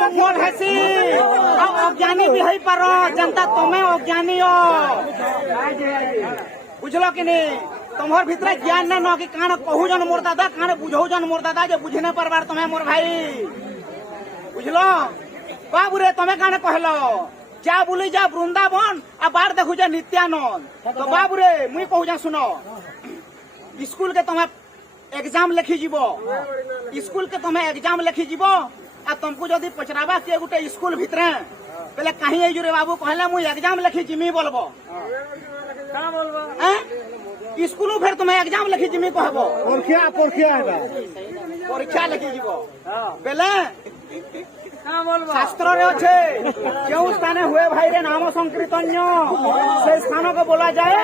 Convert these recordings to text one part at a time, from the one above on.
मंगल हेसी अज्ञानी भी है पार जनता तुम्हें अज्ञानी हो बुझल कि नहीं तुम्हार भीतर ज्ञान न कि कान कहूजन मोर दादा कान बुझौजन मोर दादा जो बुझने परबार तुम्हें मोर भाई बुझलो बाबू रे तुम्हें कान कहलो जा बुली जा वृंदावन आ बार देखु जा नित्यानंद तो बाबू रे मुई कहू जा सुनो स्कूल के तुम्हें एग्जाम लिखी जीव स्कूल के तुम्हें एग्जाम लिखी जीव आ तुमको जदि पचरावा किए गोटे स्कूल भितर पहले कहीं रे बाबू कहले मुई एग्जाम लिखी जिमी बोलबो स्कूल फिर तुम्हें एग्जाम लिखी जिमी कहबो परीक्षा लिखी जीव बेले शास्त्र रे अच्छे जो स्थाने हुए भाई रे नाम संकीर्तन्य से स्थान को बोला जाए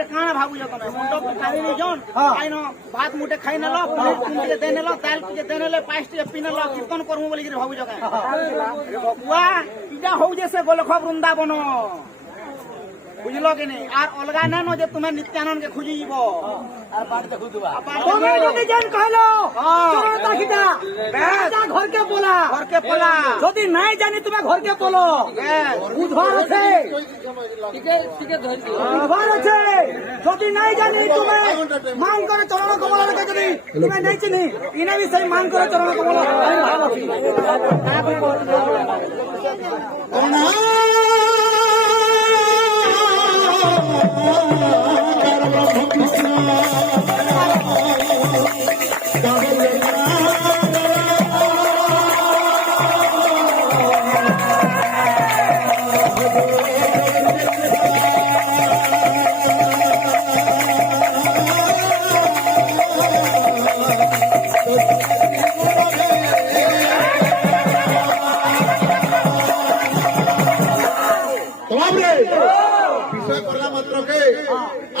काना भागुज तुम मुंड खाई नहीं जन खाई भात मुठे खाई नेल प्लेट दे नेल दाल टे दे नेल पायस टे पी नेल कीर्तन करमु बोली भागुज बकुआ इटा हो जैसे गोलख वृंदावन बुझल कि नहीं आर अलगा ना नो जे तुम्हें नित्यानंद के खुजी जीव घर के बोला যদি নাই জানি তুমি ঘর কে বলো বুধবার আছে বুধবার আছে যদি নাই জানি তুমি মান করে চরণ কমল কে যদি তুমি নাই চিনি ইনা भी सही मान करे चरण कमल भाव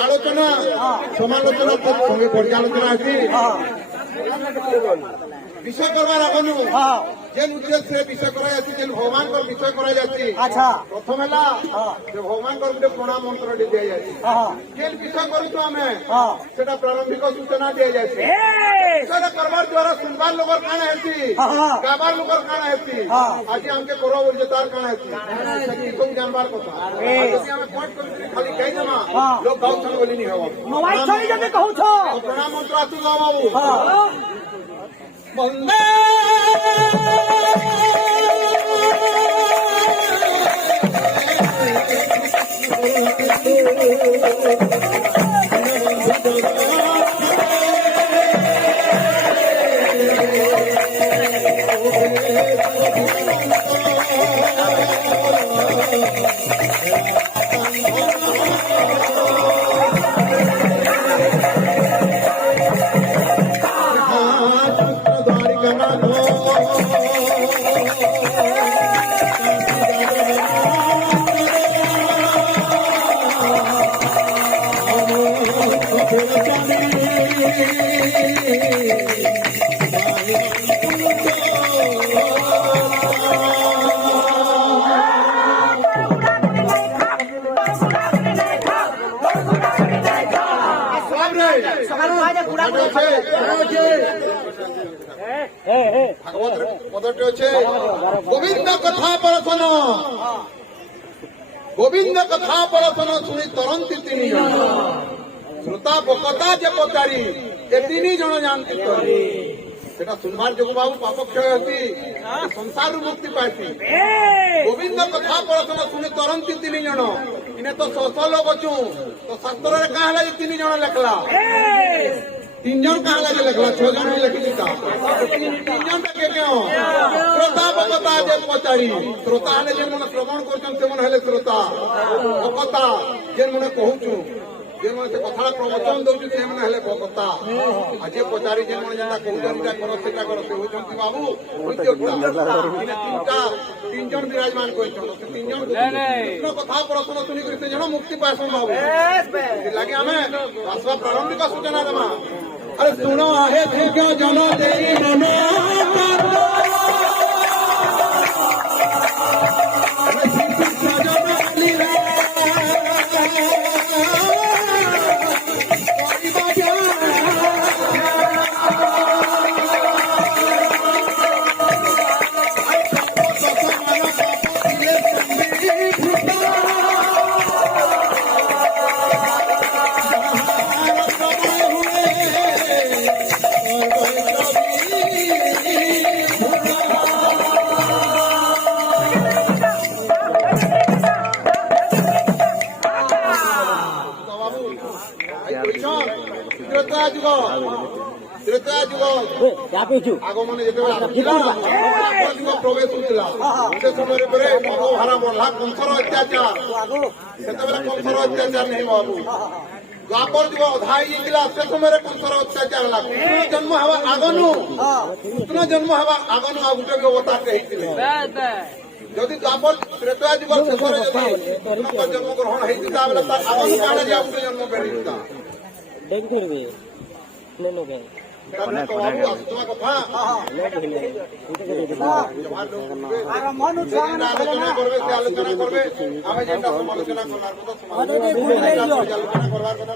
आलोचना समालोचना संगे पर्यालोचना आसी विषय करवार आगनु जेन उद्देश्य विषय करा जाती जेन भगवान को विषय करा जाती अच्छा प्रथम हला जो भगवान को गुटे प्रणाम मंत्र दिया जाती जेन विषय करू तो हमें सेटा प्रारंभिक सूचना दिया जाती सेटा करवार द्वारा सुनबार लोगर काना हेती गाबार लोगर काना हेती आज हमके करो बोल तार काना हेती सकी को जानबार কথা যদি আমি পॉइंट করে খালি কই দেমা लोग गाँव छन बोली नहीं हो मोबाइल छई जबे कहू छो प्रणाम मंत्र आतु गाँव बाबू बंदे गोविंद कथा परसन गोविंद कथा परसन शुणी तरंती तीन जन श्रोता बकता जे पचारी ए तीन जन जानती सेटा सुनबार जो बाबू पाप क्षय होती संसार मुक्ति पाती गोविंद कथा परसन शुणी तरंती तीन जन इन्हें तो 100 लोग अच्छू तो शास्त्र कहा तीन जन लिखला तीन जन कहा लगे लिखला 6 जन लिखी तीन जन के क्यों श्रोता बकता जे पचारी श्रोता ने जे मन श्रवण करछन से मन हेले श्रोता बकता जे मन कहूछु जे मन से कथा प्रवचन दउछु से मन हेले बकता आज जे पचारी जे मन जंदा कहूछन ता करो सेटा करो से होछन बाबू उद्योगता इने तीन जन विराजमान करछन तीन जन कृष्ण कथा प्रश्न सुनि कर जन मुक्ति पासन बाबू लागे हमें भाषा प्रारंभिक सूचना देमा अरे सुनो आहे क्यों जन देई मनो ତ୍ରେତୟା ଯୁଗ ଆଗମନେ ଯେତେବେଳେ ଆସୁଥିଲା ଦ୍ୱାପର ଯୁଗ ପ୍ରବେଶ ହୋଇଥିଲା ସେ ସମୟରେ ପରେ ପାପଭାର ବଢିଲା କଂସର ଅତ୍ୟାଚାର ସେତେବେଳେ କଂସର ଅତ୍ୟାଚାର ନାହିଁ ବାବୁ ଦ୍ୱାପର ଯୁଗ ଅଧା ହେଇଯାଇଥିଲା ସେ ସମୟରେ କଂସର ଅତ୍ୟାଚାର ହେଲା କୃଷ୍ଣ ଜନ୍ମ ହେବା ଆଗନୁ ଆଉ ଗୋଟେ ବି ଅବତାରଟେ ହେଇଥିଲେ ଯଦି ଦ୍ୱାପର ତ୍ରେତୟା ଯୁଗ ଶେଷରେ ଯଦି କୃଷ୍ଣଙ୍କ ଜନ୍ମଗ୍ରହଣ ହେଇଥିଲା ବେଲେ ତାର ଆଗନୁ କାଳେ ଯେ ଆଉ ଗୋଟେ ଜନ୍ମ ବେଳିଥିଲା ଆସୁଥିବା କଥା ଆଲୋଚନା করবে সে আলোচনা করবে আমি যেটা সমালোচনা করবার কথা আলোচনা করবার কথা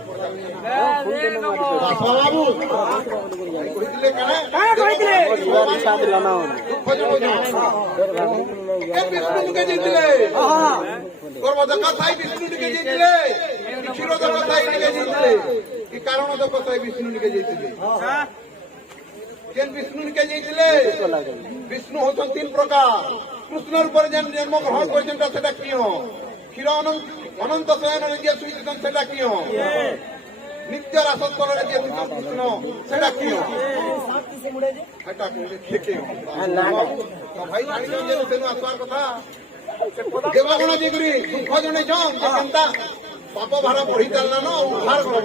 বাবু কইলে বিষ্ণুকে জিতলে কর্মদকা থাই বিষ্ণুকে জিতলে ক্ষীরোদকা থাই জিতলে কি কারণ দকা থাই বিষ্ণুকে জিতলে বিষ্ণুকে জিতলে বিষ্ণু হচ্ছেন তিন প্রকার কৃষ্ণ রূপে যেন জন্মগ্রহণ করেছেন সেটা কি ক্ষীর অনন্ত শয়ন যে শুয়েছেন সেটা কি নিত্য রাসস্থলে যে কৃষ্ণ সেটা কি ভাই জানি তেন আসবার কথা দেবগণ যেগুলি দুঃখ জনাইছন যে কেনতা পাপ ভার বঢ়ি চালনা ন উদ্ধার কর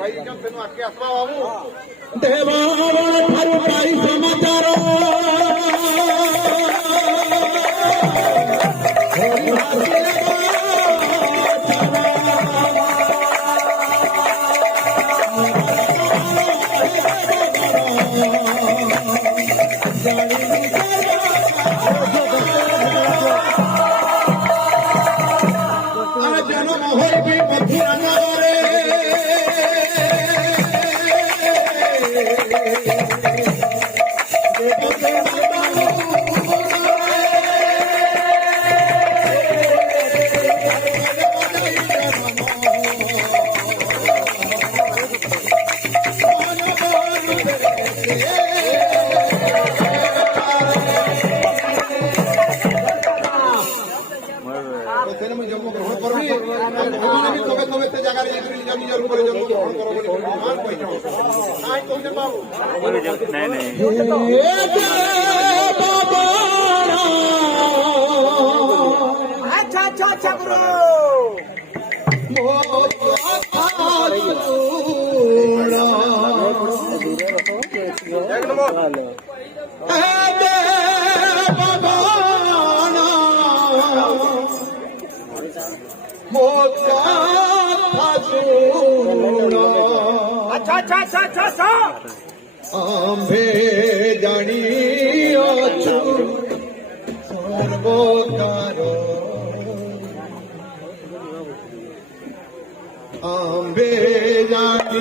ভাই তেন আগে আসবা বাবু দেবগণ ঠাରୁ ପାଇ ସମାଚାର ଜନମ ହୋଇ ବି ମଥୁରା ନଗରେ জন্মগ্রহণ করবি তবে তবে সে জায়গায় নিজের উপরে জন্মগ্রহণ করবো আচ্ছা আচ্ছা আচ্ছা গুরু আচ্ছা আচ্ছা আচ্ছা আচ্ছা আচ্ছা আম্ভে জানি অছু সর্বকার আম্ভে জানি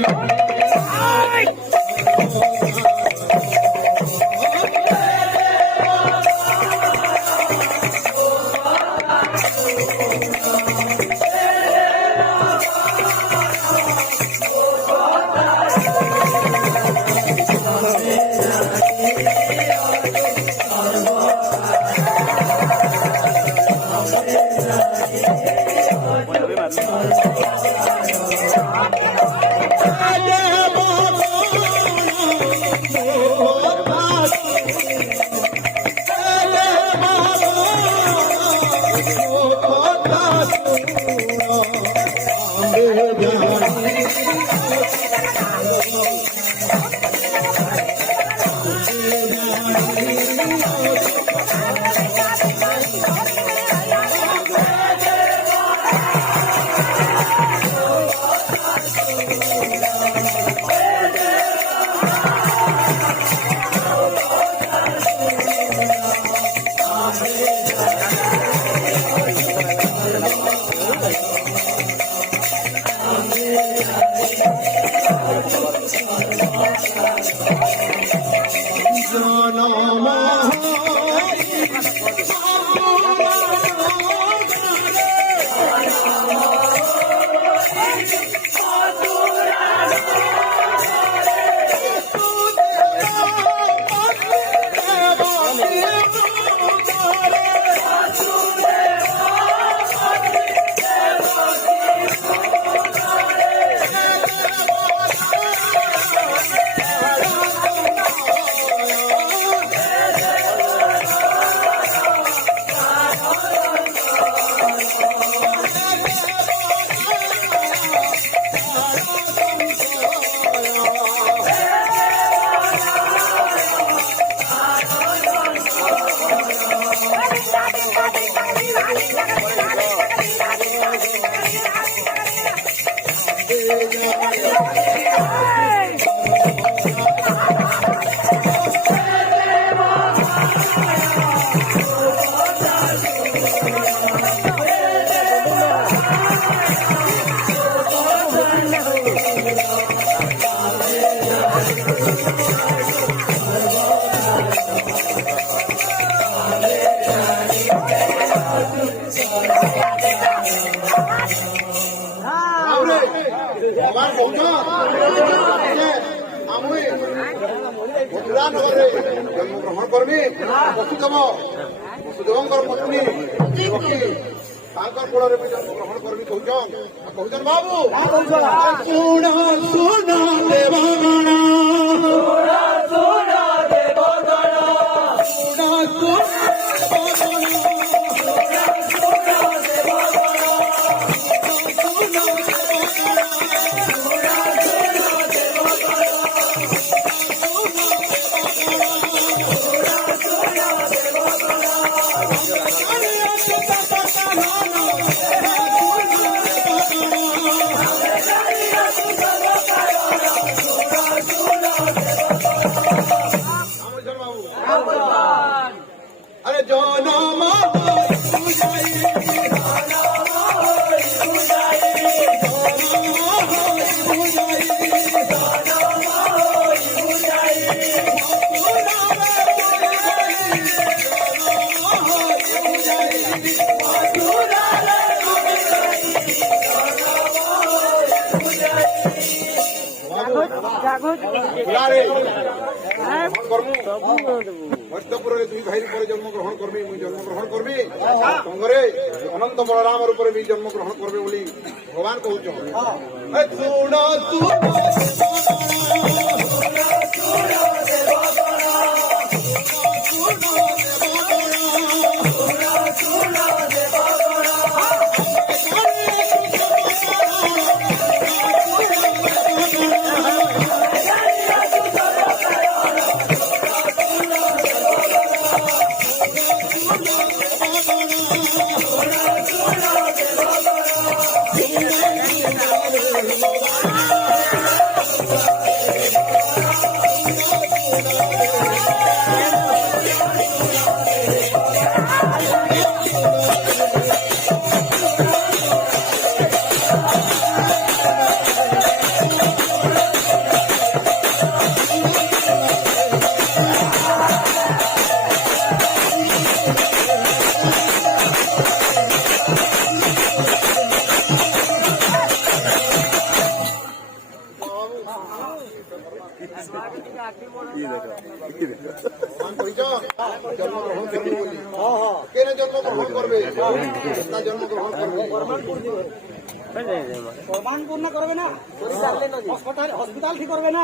ভগবান কହୁଛ আমি ମଥୁରା ନଗରରେ ଜନ୍ମଗ୍ରହଣ କରମି ବସୁଦେବଙ୍କର ପତ୍ନୀ ଦେବକୀ ତାଙ୍କର କୋଳରେ ବି ଜନ୍ମଗ୍ରହଣ କରମି କହୁଛନ୍ ବାବୁ ଶୁଣ ଶୁଣ ଦେବଗଣ अरे जो नाम দুই ভাইয়ের পরে জন্মগ্রহণ করবি মুই জন্মগ্রহণ করবি সঙ্গরে অনন্ত বলরাম রূপে বি জন্মগ্রহণ করবে বলি ভগবান কହୁଛ জন্মগ্রহণ করবে বলি কেন জন্মগ্রহণ করবে জন্মগ্রহণ করবে প্রমাণ পূর্ণ করবে না হসপিটাল ঠিক করবে না